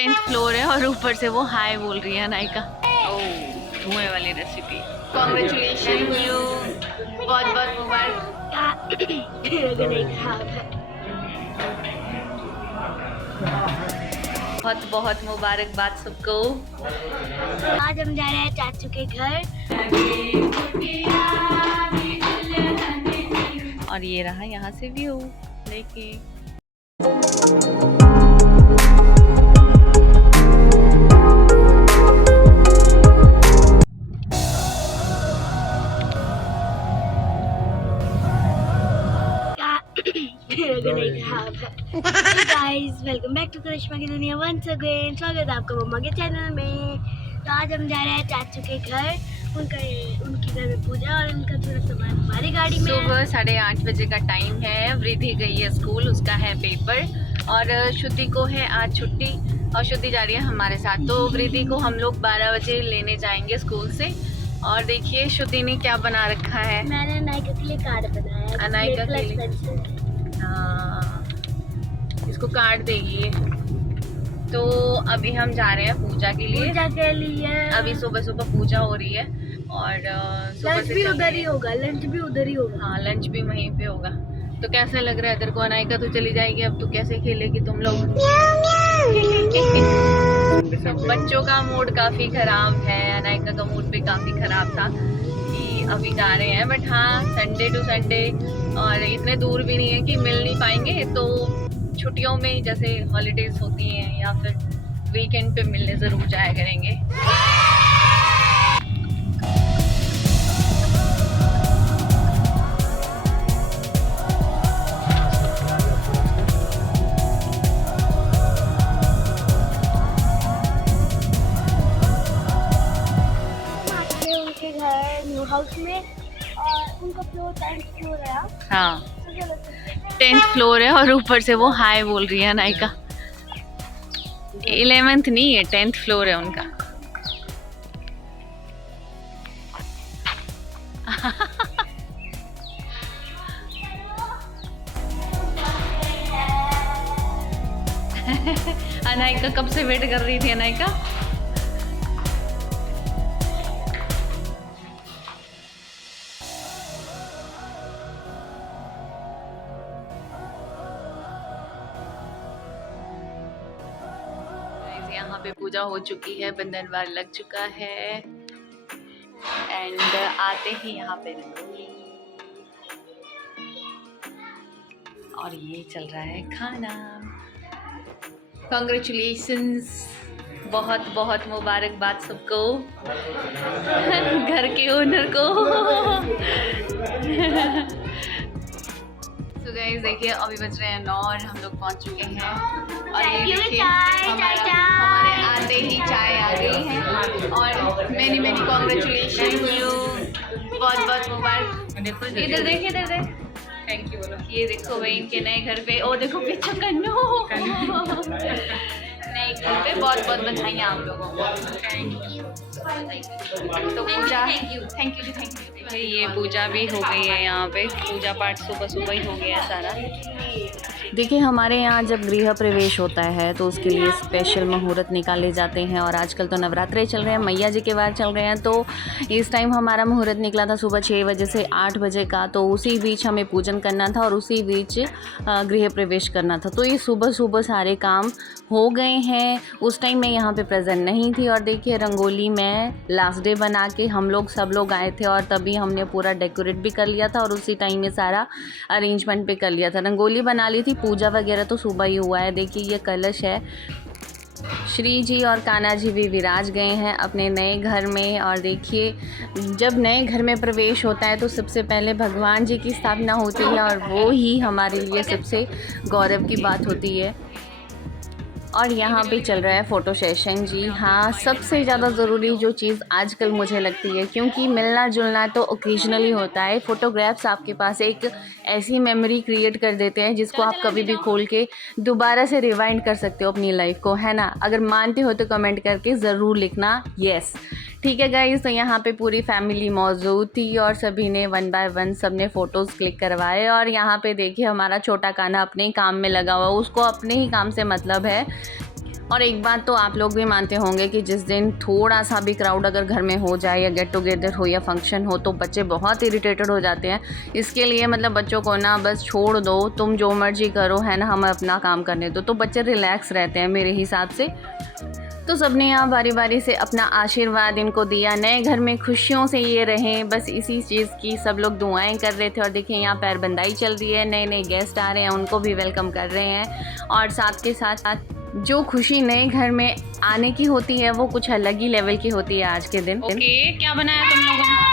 10th floor है और ऊपर से वो हाय बोल रही है नायका। ओह, धुएं वाली रेसिपी। कॉन्ग्रेचुलेशन यू, बहुत बहुत मुबारक। बहुत बहुत मुबारकबाद सबको। आज हम जा रहे हैं चाचू के घर और ये रहा यहाँ से व्यू देखिए। गाइस, वेलकम बैक टू करिश्मा की दुनिया वंस अगेन। स्वागत है आपका मम्मा के चैनल में। तो आज हम जा रहे हैं चाचू के घर, उनके घर में पूजा और उनका थोड़ा सामान हमारी गाड़ी में। सुबह 8:30 बजे का टाइम है। वृद्धि गई है स्कूल, उसका है पेपर और शुद्धि को है आज छुट्टी और शुद्धि जा रही है हमारे साथ। तो वृद्धि को हम लोग 12 बजे लेने जाएंगे स्कूल से। और देखिए शुद्धि ने क्या बना रखा है। मैंने अनायका के लिए कार्ड बनाया है। अनायका के लिए, हाँ, इसको कार्ड देगी। तो अभी हम जा रहे हैं पूजा के लिए। अभी सुबह सुबह पूजा हो रही है और लंच भी उधर ही होगा। लंच भी उधर ही होगा। हाँ, लंच भी वहीं पे होगा। तो कैसा लग रहा है तेरे को? अनायका तो चली जाएगी, अब तो कैसे खेलेगी तुम लोग? तो बच्चों का मूड काफी खराब है, अनायका का मूड भी काफी खराब था कि अभी जा रहे हैं। बट हाँ, संडे टू संडे और इतने दूर भी नहीं है कि मिल नहीं पाएंगे। तो छुट्टियों में जैसे हॉलीडेज होती हैं या फिर वीकेंड पे मिलने जरूर जाया करेंगे। उनके घर न्यू हाउस में और उनका फ्लोर 10th फ्लोर है। हाँ, 10th फ्लोर है और ऊपर से वो हाय बोल रही है नायका। 11th नहीं है, 10th फ्लोर है उनका। अनायका कब से वेट कर रही थी अनायका। यहाँ पे पूजा हो चुकी है, बंधन वार लग चुका है एंड आते ही यहाँ पे रंगोली और ये चल रहा है खाना। कॉन्ग्रेचुलेशंस, बहुत बहुत मुबारकबाद सबको, घर के ओनर को। तो गाइस देखिए अभी बज रहे हैं 9 और हम लोग पहुंच चुके हैं। और ये देखिए हमारे आते ही चाय आ गई है और मेनी मेनी कॉन्ग्रेचुलेशन यू, बहुत बहुत मुबारक। इधर देखिए, इधर देख, थैंक यू बोलो। ये देखो भाई इनके नए घर पे, ओ देखो पीछे कन्नू नए घर पे बहुत बहुत बधाइयाँ आप लोगों को। तो पूजा, थैंक यू। ये पूजा भी हो गई है, यहाँ पे पूजा पाठ सुबह सुबह ही हो गया है सारा। देखिए हमारे यहाँ जब गृह प्रवेश होता है तो उसके लिए स्पेशल मुहूर्त निकाले जाते हैं और आजकल तो नवरात्रे चल रहे हैं, मैया जी के वार चल रहे हैं। तो इस टाइम हमारा मुहूर्त निकला था सुबह 6 बजे से 8 बजे का। तो उसी बीच हमें पूजन करना था और उसी बीच गृह प्रवेश करना था। तो ये सुबह सुबह सारे काम हो गए हैं। उस टाइम मैं यहाँ पे प्रेजेंट नहीं थी और देखिए रंगोली में लास्ट डे बना के हम लोग सब लोग आए थे और तभी हमने पूरा डेकोरेट भी कर लिया था और उसी टाइम में सारा अरेंजमेंट भी कर लिया था। रंगोली बना ली थी, पूजा वगैरह तो सुबह ही हुआ है। देखिए ये कलश है, श्री जी और कान्हा जी भी विराज गए हैं अपने नए घर में। और देखिए जब नए घर में प्रवेश होता है तो सबसे पहले भगवान जी की स्थापना होती है और वो ही हमारे लिए सबसे गौरव की बात होती है। और यहाँ पे चल रहा है फ़ोटो सेशन जी। हाँ, सबसे ज़्यादा ज़रूरी जो चीज़ आजकल मुझे लगती है, क्योंकि मिलना जुलना तो ओकेजनली होता है, फ़ोटोग्राफ्स आपके पास एक ऐसी मेमोरी क्रिएट कर देते हैं जिसको आप कभी भी खोल के दोबारा से रिवाइंड कर सकते हो अपनी लाइफ को, है ना। अगर मानते हो तो कमेंट करके ज़रूर लिखना येस। ठीक है गाइस, तो यहाँ पे पूरी फैमिली मौजूद थी और सभी ने 1 बाय 1 सब ने फ़ोटोज़ क्लिक करवाए। और यहाँ पे देखिए हमारा छोटा कान्हा अपने ही काम में लगा हुआ, उसको अपने ही काम से मतलब है। और एक बात तो आप लोग भी मानते होंगे कि जिस दिन थोड़ा सा भी क्राउड अगर घर में हो जाए या गेट टुगेदर हो या फंक्शन हो तो बच्चे बहुत इरिटेटेड हो जाते हैं। इसके लिए मतलब बच्चों को ना बस छोड़ दो, तुम जो मर्जी करो, है ना, हम अपना काम करने दो, तो बच्चे रिलैक्स रहते हैं मेरे हिसाब से। तो सबने यहाँ बारी बारी से अपना आशीर्वाद इनको दिया, नए घर में खुशियों से ये रहें, बस इसी चीज़ की सब लोग दुआएं कर रहे थे। और देखिए यहाँ पैरबंदाई चल रही है, नए नए गेस्ट आ रहे हैं, उनको भी वेलकम कर रहे हैं। और साथ के साथ साथ जो खुशी नए घर में आने की होती है वो कुछ अलग ही लेवल की होती है आज के दिन। ओके, क्या बनाया तुम लोगों ने?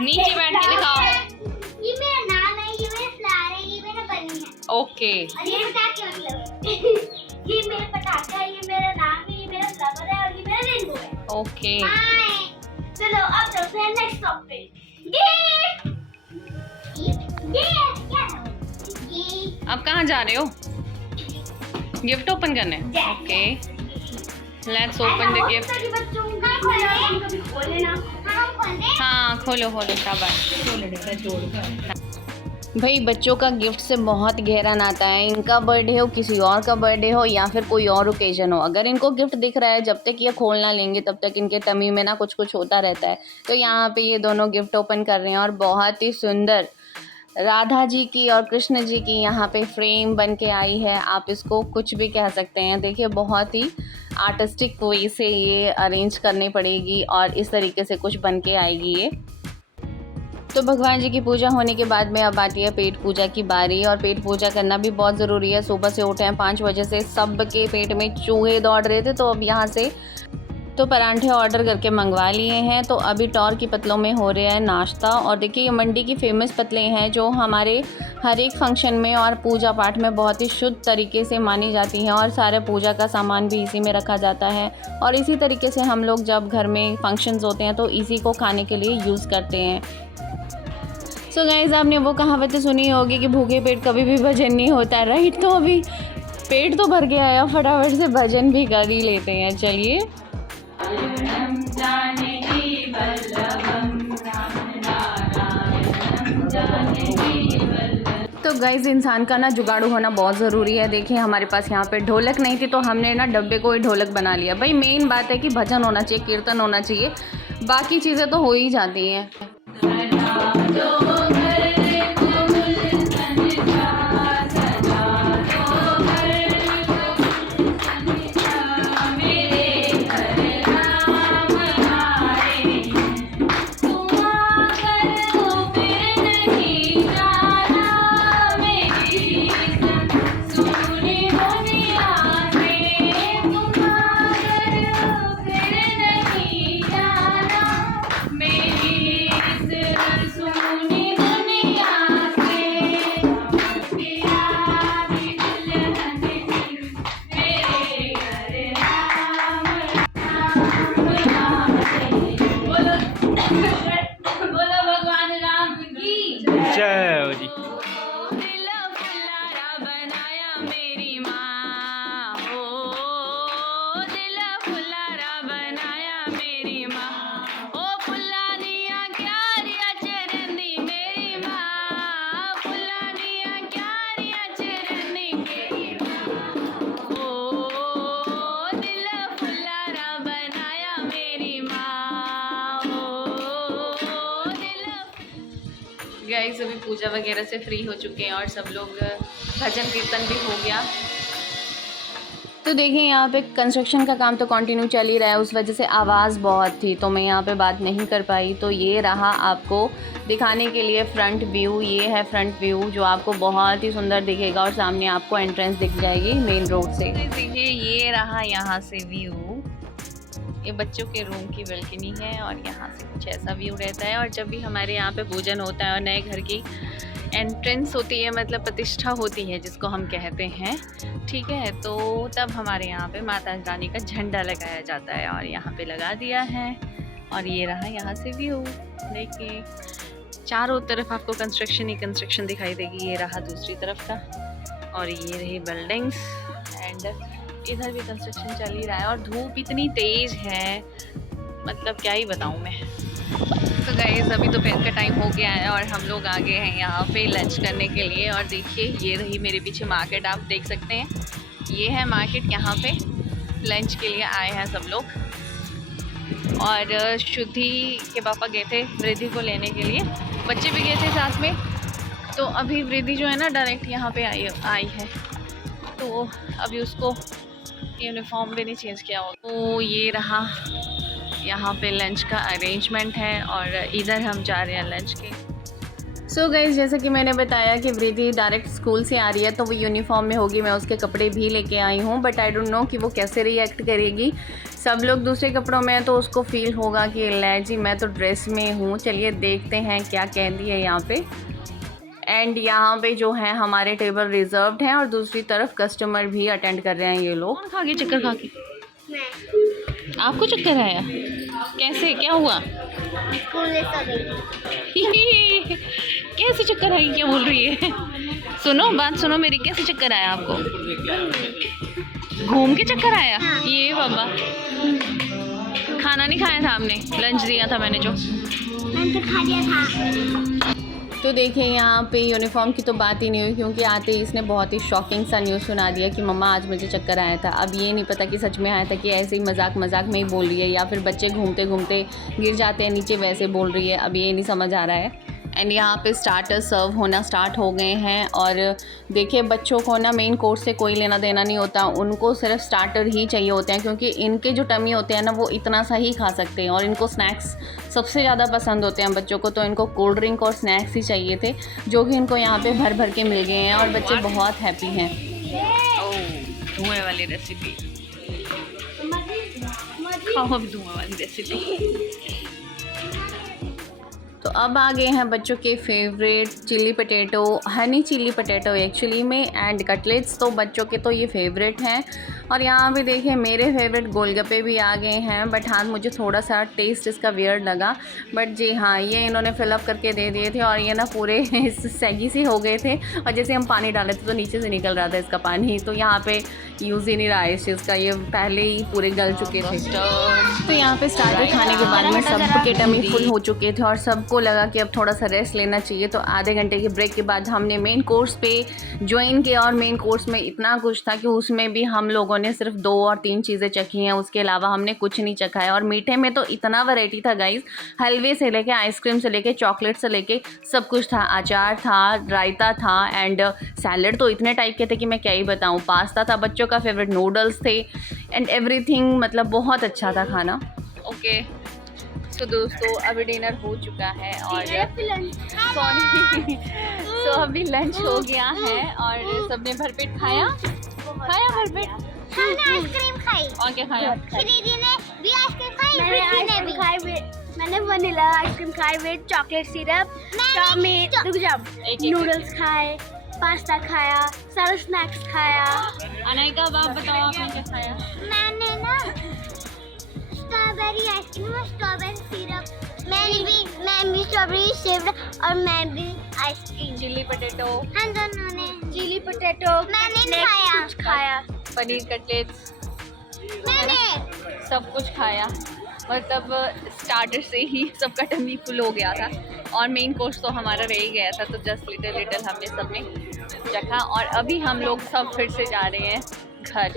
नीचे बैठ के दिखाओ। ये मेरा नाम है, ये मेरा फ्लावर है, ये मेरा बनी है। ओके। और ये पटाखे मतलब ये मेरा पटाखा है, ये मेरा नाम है, ये मेरा फ्लावर है और ये मेरा रेनबो है। ओके। चलो अब चलते हैं नेक्स्ट टॉपिक। अब कहाँ जा रहे हो? गिफ्ट ओपन करने? Okay, let's open the gift. हाँ खोलो खोलो, शाबाश। भाई बच्चों का गिफ्ट से बहुत गहरा नाता है। इनका बर्थडे हो, किसी और का बर्थडे हो या फिर कोई और ओकेजन हो, अगर इनको गिफ्ट दिख रहा है, जब तक ये खोल ना लेंगे तब तक इनके टमी में ना कुछ कुछ होता रहता है। तो यहाँ पे ये दोनों गिफ्ट ओपन कर रहे हैं और बहुत ही सुंदर राधा जी की और कृष्ण जी की यहाँ पे फ्रेम बन के आई है। आप इसको कुछ भी कह सकते हैं। देखिए बहुत ही आर्टिस्टिक वे से ये अरेंज करनी पड़ेगी और इस तरीके से कुछ बन के आएगी ये। तो भगवान जी की पूजा होने के बाद में अब आती है पेट पूजा की बारी, और पेट पूजा करना भी बहुत ज़रूरी है। सुबह से उठे हैं 5 बजे से, सब के पेट में चूहे दौड़ रहे थे, तो अब यहाँ से तो परांठे ऑर्डर करके मंगवा लिए हैं। तो अभी टौर की पतलों में हो रहा है नाश्ता। और देखिए ये मंडी की फेमस पतले हैं जो हमारे हर एक फंक्शन में और पूजा पाठ में बहुत ही शुद्ध तरीके से मानी जाती हैं, और सारे पूजा का सामान भी इसी में रखा जाता है। और इसी तरीके से हम लोग जब घर में फंक्शंस होते हैं तो इसी को खाने के लिए यूज़ करते हैं। सो गाइस, आपने वो कहावतें सुनी होगी कि भूखे पेट कभी भी भजन नहीं होता है, राइट? तो अभी पेट तो भर गया है, फटाफट से भजन भी कर ही लेते हैं। चलिए। तो गाइज इंसान का ना जुगाड़ू होना बहुत ज़रूरी है। देखिए हमारे पास यहाँ पे ढोलक नहीं थी तो हमने ना डब्बे को ही ढोलक बना लिया। भाई मेन बात है कि भजन होना चाहिए, कीर्तन होना चाहिए, बाकी चीज़ें तो हो ही जाती हैं। गाइस अभी पूजा वगैरह से फ्री हो चुके हैं और सब लोग भजन कीर्तन भी हो गया। तो देखिए यहाँ पे कंस्ट्रक्शन का काम तो कंटिन्यू चल ही रहा है, उस वजह से आवाज़ बहुत थी तो मैं यहाँ पे बात नहीं कर पाई। तो ये रहा आपको दिखाने के लिए फ्रंट व्यू। ये है फ्रंट व्यू जो आपको बहुत ही सुंदर दिखेगा और सामने आपको एंट्रेंस दिख जाएगी मेन रोड से। देखिए ये रहा यहाँ से व्यू, ये बच्चों के रूम की बालकनी है और यहाँ से कुछ ऐसा व्यू रहता है। और जब भी हमारे यहाँ पे पूजन होता है और नए घर की एंट्रेंस होती है, मतलब प्रतिष्ठा होती है जिसको हम कहते हैं, ठीक है, तो तब हमारे यहाँ पे माता रानी का झंडा लगाया जाता है और यहाँ पे लगा दिया है। और ये रहा यहाँ से व्यू, देखिए चारों तरफ आपको कंस्ट्रक्शन ही कंस्ट्रक्शन दिखाई देगी। ये रहा दूसरी तरफ का और ये रही बिल्डिंग्स एंड इधर भी कंस्ट्रक्शन चल ही रहा है। और धूप इतनी तेज़ है, मतलब क्या ही बताऊँ मैं। तो गाइस अभी दोपहर का टाइम हो गया है और हम लोग आ गए हैं यहाँ पे लंच करने के लिए। और देखिए ये रही मेरे पीछे मार्केट, आप देख सकते हैं ये है मार्केट। यहाँ पे लंच के लिए आए हैं सब लोग। और शुद्धि के पापा गए थे वृद्धि को लेने के लिए, बच्चे भी गए थे साथ में। तो अभी वृद्धि जो है ना डायरेक्ट यहाँ पे आई है, तो अभी उसको यूनिफॉर्म भी नहीं चेंज किया होगा। तो ये रहा यहाँ पे लंच का अरेंजमेंट है और इधर हम जा रहे हैं लंच के। सो गाइस जैसा कि मैंने बताया कि वृद्धि डायरेक्ट स्कूल से आ रही है तो वो यूनिफॉर्म में होगी। मैं उसके कपड़े भी लेके आई हूँ, बट आई डोंट नो कि वो कैसे रिएक्ट करेगी। सब लोग दूसरे कपड़ों में हैं तो उसको फील होगा कि ले जी मैं तो ड्रेस में हूँ। चलिए देखते हैं क्या कहती है यहाँ पे। एंड यहाँ पे जो है हमारे टेबल रिजर्व्ड हैं और दूसरी तरफ कस्टमर भी अटेंड कर रहे हैं ये लोग। खा के चक्कर खा के आपको चक्कर आया? कैसे, क्या हुआ? कैसे चक्कर आई, क्या बोल रही है? सुनो बात सुनो मेरी, कैसे चक्कर आया आपको? घूम के चक्कर आया? ये बाबा खाना नहीं खाया था आपने? लंच दिया था मैंने जो खा लिया था। तो देखिए यहाँ पे यूनिफॉर्म की तो बात ही नहीं हुई, क्योंकि आते ही इसने बहुत ही शॉकिंग सा न्यूज़ सुना दिया कि मम्मा आज मुझे चक्कर आया था। अब ये नहीं पता कि सच में आया था कि ऐसे ही मजाक मजाक में ही बोल रही है या फिर बच्चे घूमते घूमते गिर जाते हैं नीचे वैसे बोल रही है। अब ये नहीं समझ आ रहा है। एंड यहाँ पे स्टार्टर सर्व होना स्टार्ट हो गए हैं। और देखिए बच्चों को ना मेन कोर्स से कोई लेना देना नहीं होता, उनको सिर्फ स्टार्टर ही चाहिए होते हैं, क्योंकि इनके जो टमी होते हैं ना वो इतना सा ही खा सकते हैं। और इनको स्नैक्स सबसे ज़्यादा पसंद होते हैं बच्चों को, तो इनको कोल्ड ड्रिंक और स्नैक्स ही चाहिए थे, जो कि इनको यहाँ पे भर भर के मिल गए हैं और बच्चे बहुत हैप्पी हैं। धुएं वाली रेसिपी खाओ, अब धुएं वाली रेसिपी। तो अब आ गए हैं बच्चों के favourite chilli potato, honey chilli potato actually में, एंड कटलेट्स तो बच्चों के तो ये फेवरेट हैं। और यहाँ पे देखिए मेरे फेवरेट गोलगप्पे भी आ गए हैं, बट हाँ मुझे थोड़ा सा टेस्ट इसका वियर्ड लगा, बट जी हाँ ये इन्होंने फिलअप करके दे दिए थे और ये ना पूरे सैगी से हो गए थे। और जैसे हम पानी डाले थे तो नीचे से निकल रहा था इसका पानी, तो यहाँ पे यूज़ ही नहीं रहा है इस चीज़ का, ये पहले ही पूरे गल चुके थे। तो यहाँ पे स्टार्टर खाने के बाद में सबके टमी फुल हो चुके थे और सबको लगा कि अब थोड़ा सा रेस्ट लेना चाहिए। तो आधे घंटे के ब्रेक के बाद हमने मेन कोर्स पे ज्वाइन किया और मेन कोर्स में इतना कुछ था कि उसमें भी हम लोगों ने सिर्फ 2 और 3 चीज़ें चखी हैं, उसके अलावा हमने कुछ नहीं चखा है। और मीठे में तो इतना वैरायटी था गाइस, हलवे से लेके आइसक्रीम से लेके चॉकलेट से लेके सब कुछ था। अचार था, रायता था, एंड सैलड तो इतने टाइप के थे कि मैं क्या ही बताऊँ। पास्ता था, बच्चों का फेवरेट नूडल्स थे, एंड एवरीथिंग, मतलब बहुत अच्छा था खाना। ओके तो दोस्तों अभी डिनर हो चुका है और सॉरी तो अभी लंच हो गया है और सबने भरपेट खाया भरपेट। हमने आइसक्रीम खाई। और क्या खाया? दीदी ने भी आइसक्रीम खाई, वृद्धि ने भी खाई। मैंने वनीला आइसक्रीम खाई विद चॉकलेट सिरप, नूडल्स खाए, पास्ता खाया, सारा स्नैक्स खाया। अनायका आप बताओ आपने क्या खाया? मैंने ना स्ट्रॉबेरी आइसक्रीम और स्ट्रॉबेरी सिरप, मैं भी स्ट्रॉबेरी सिरप और मैं भी आइसक्रीम। चिली पटेटो हम दोनों ने चिली पटेटो, मैंने खाया पनीर कटलेट्स, मैंने सब कुछ खाया। मतलब स्टार्टर से ही सबका टमी फुल हो गया था और मेन कोर्स तो हमारा रह ही गया था, तो जस्ट लिटिल हमने सब ने चखा। और अभी हम लोग सब फिर से जा रहे हैं घर,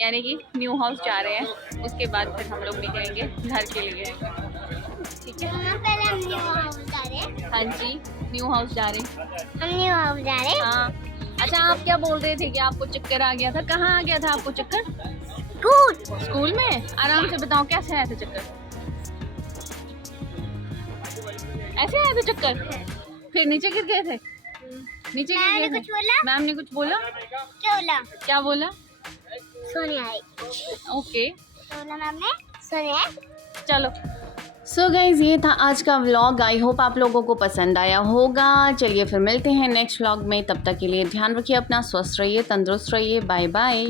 यानी कि न्यू हाउस जा रहे हैं। उसके बाद फिर हम लोग निकलेंगे घर के लिए, ठीक है? पहले हम न्यू हाउस जा रहे हैं। हाँ जी न्यू हाउस जा रहे हैं, हम न्यू हाउस जा रहे हैं। हाँ। अच्छा आप क्या बोल रहे थे कि आपको चक्कर आ गया था? कहाँ आ गया था आपको चक्कर? स्कूल में? आराम से बताओ कैसे आया था चक्कर? ऐसे आया था चक्कर? फिर नीचे गिर गए थे? नीचे गिर गए थे? मैम ने कुछ बोला? क्या बोला? सोनिया आई। ओके बोला मैम ने सोनिया। चलो सो गाइज ये था आज का व्लॉग। आई होप आप लोगों को पसंद आया होगा। चलिए फिर मिलते हैं नेक्स्ट व्लॉग में, तब तक के लिए ध्यान रखिए अपना, स्वस्थ रहिए, तंदुरुस्त रहिए, बाय बाय।